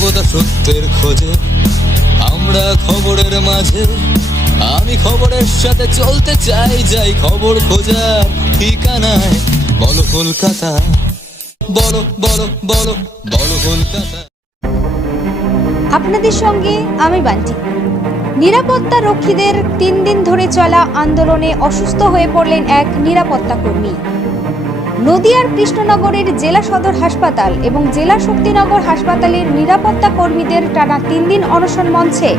সর্বদা সত্যের খোঁজে আমরা খবরের মাঝে। আমি খবরের সাথে চলতে চাই, যাই খবর খোঁজার ঠিকানায়। বলো কলকাতা, বলো বলো বলো বলো কলকাতা। আপনাদের সঙ্গে আমি বান্টি। নিরাপত্তা রক্ষীদের 3 দিন ধরে চলা আন্দোলনে অসুস্থ হয়ে পড়লেন এক নিরাপত্তা কর্মী। নদিয়ার কৃষ্ণনগরের জেলা সদর হাসপাতাল এবং জেলা শক্তিনগর হাসপাতালের নিরাপত্তা কর্মীদের টানা 3 দিন অনশন মঞ্চে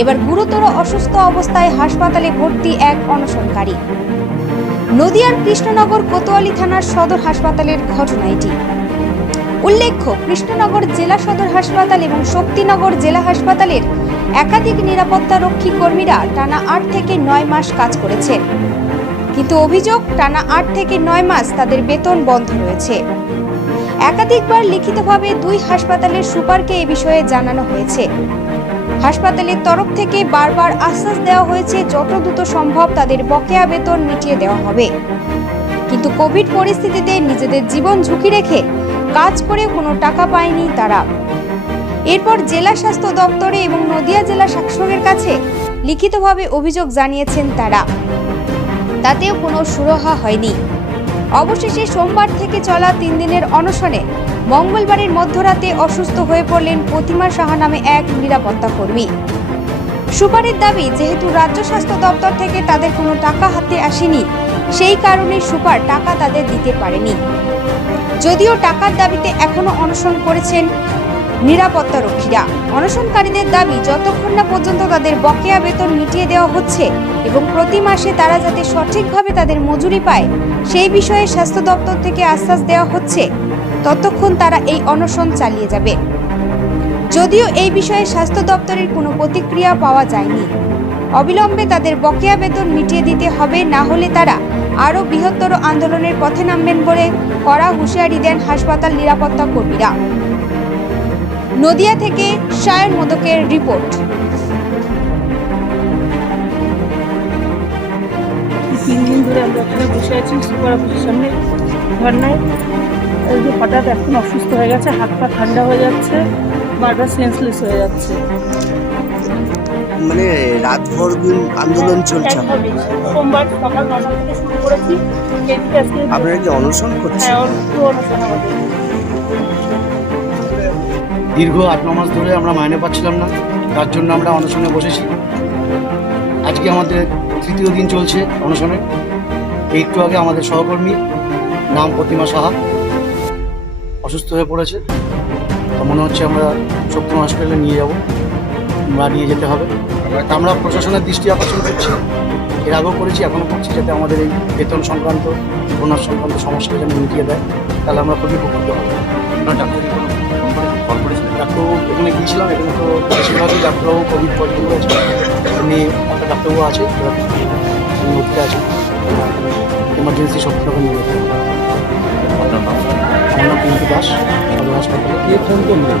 এবার গুরুতর অসুস্থ অবস্থায় হাসপাতালে ভর্তি এক অনশনকারী। নদিয়ার কৃষ্ণনগর কোতোয়ালি থানার সদর হাসপাতালের ঘটনা এটি। উল্লেখ্য, কৃষ্ণনগর জেলা সদর হাসপাতাল এবং শক্তিনগর জেলা হাসপাতালের একাধিক নিরাপত্তা রক্ষী কর্মীরা টানা 8 থেকে 9 মাস কাজ করেছেন, কিন্তু অভিযোগ টানা 8 থেকে 9 মাস তাদের বেতন বন্ধ রয়েছে। একাধিকবার লিখিতভাবে 2 হাসপাতালের সুপারকে এ বিষয়ে জানানো হয়েছে। হাসপাতালের তরফ থেকে বারবার আশ্বাস দেওয়া হয়েছে যত দ্রুত সম্ভব তাদের বকেয়া বেতন মিটিয়ে দেওয়া হবে, কিন্তু কোভিড পরিস্থিতিতে নিজেদের জীবন ঝুঁকি রেখে কাজ করে কোনো টাকা পায়নি তারা। এরপর জেলা স্বাস্থ্য দপ্তরে এবং নদিয়া জেলা শাসকের কাছে লিখিতভাবে অভিযোগ জানিয়েছেন তারা, তাতেও কোনো সুরাহা হয়নি। অবশেষে সোমবার থেকে চলা 3 দিনের অনশনে মঙ্গলবারের মধ্যরাতে অসুস্থ হয়ে পড়লেন প্রতিমা সাহা নামে এক নিরাপত্তা কর্মী। সুপারের দাবি, যেহেতু রাজ্য স্বাস্থ্য দপ্তর থেকে তাদের কোনো টাকা হাতে আসেনি, সেই কারণে সুপার টাকা তাদের দিতে পারেনি। যদিও টাকার দাবিতে এখনো অনশন করেছেন নিরাপত্তা রক্ষীরা। অনশনকারীদের দাবি, যতক্ষণ না পর্যন্ত তাদের বকেয়া বেতন মিটিয়ে দেওয়া হচ্ছে এবং প্রতি মাসে তারা যাতে সঠিকভাবে তাদের মজুরি পায় সেই বিষয়ে স্বাস্থ্য দপ্তর থেকে আশ্বাস দেওয়া হচ্ছে, ততক্ষণ তারা এই অনশন চালিয়ে যাবে। যদিও এই বিষয়ে স্বাস্থ্য দপ্তরের কোনো প্রতিক্রিয়া পাওয়া যায়নি। অবিলম্বে তাদের বকেয়া বেতন মিটিয়ে দিতে হবে, না হলে তারা আরও বৃহত্তর আন্দোলনের পথে নামবেন বলে কড়া হুঁশিয়ারি দেন হাসপাতাল নিরাপত্তা কর্মীরা। নদিয়া থেকে সায়ন মোদকের রিপোর্ট। 3 দিন ধরে আমরা এখানে বসে আছি সুপার অফিসের সামনে ধর্নায়। হঠাৎ এখন অসুস্থ হয়ে গেছে, হাত পা ঠান্ডা হয়ে যাচ্ছে, বারবার সেন্সলেস হয়ে যাচ্ছে। মানে রাতভর আন্দোলন চলছে। সোমবার সকাল 9টা থেকে শুরু করেছি। আপনারা কি অনশন করছেন? হ্যাঁ, অনশন আমাদের। দীর্ঘ 8-9 মাস ধরে আমরা মাইনে পাচ্ছিলাম না, তার জন্য আমরা অনশনে বসেছি। আজকে আমাদের 3য় দিন চলছে অনশনে। একটু আগে আমাদের সহকর্মী নাম প্রতিমা সাহা অসুস্থ হয়ে পড়েছে, তো মনে হচ্ছে আমরা শক্তিমা হসপিটালে নিয়ে যাব, আমরা নিয়ে যেতে হবে। আমরা প্রশাসনের দৃষ্টি আকর্ষণ করছি, এর আগেও করেছি, এখনও করছি, যাতে আমাদের এই বেতন সংক্রান্ত বোনাস সংক্রান্ত সমস্যা যেন মিটিয়ে দেয়, তাহলে আমরা খুবই উপকৃত হব। ডাক্তারবাবু এখানে গিয়েছিলাম, এখানে তো বেশিরভাগই ডাক্তারবাবু কোভিড পজিটিভ হয়েছে, এমনি একটা ডাক্তারবাবু আছে, তিনি উঠতে আছে, এমার্জেন্সি সব টাকা নিয়ে যেতে হবে। আমার নাম পিন্টু দাস, সদর হাসপাতালে। ফোন করলেন?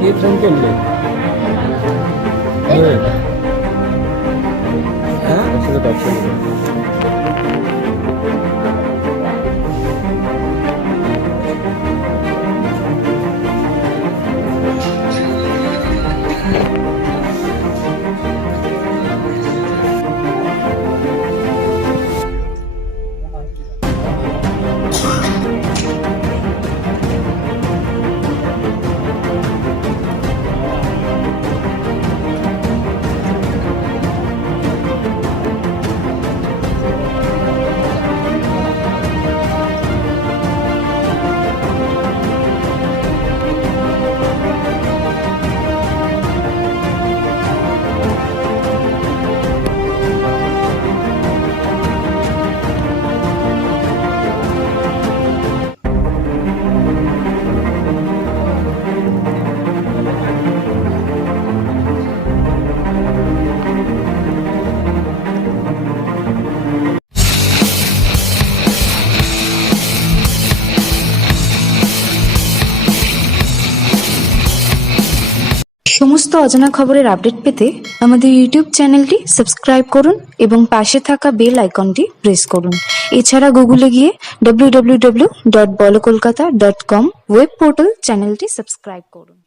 কে ফোন করলে? হ্যাঁ, সমস্ত অজানা খবরের আপডেট পেতে আমাদের ইউটিউব চ্যানেলটি সাবস্ক্রাইব করুন এবং পাশে থাকা বেল আইকনটি প্রেস করুন। এছাড়া গুগলে গিয়ে www.bolokolkata.com ওয়েব পোর্টাল চ্যানেলটি সাবস্ক্রাইব করুন।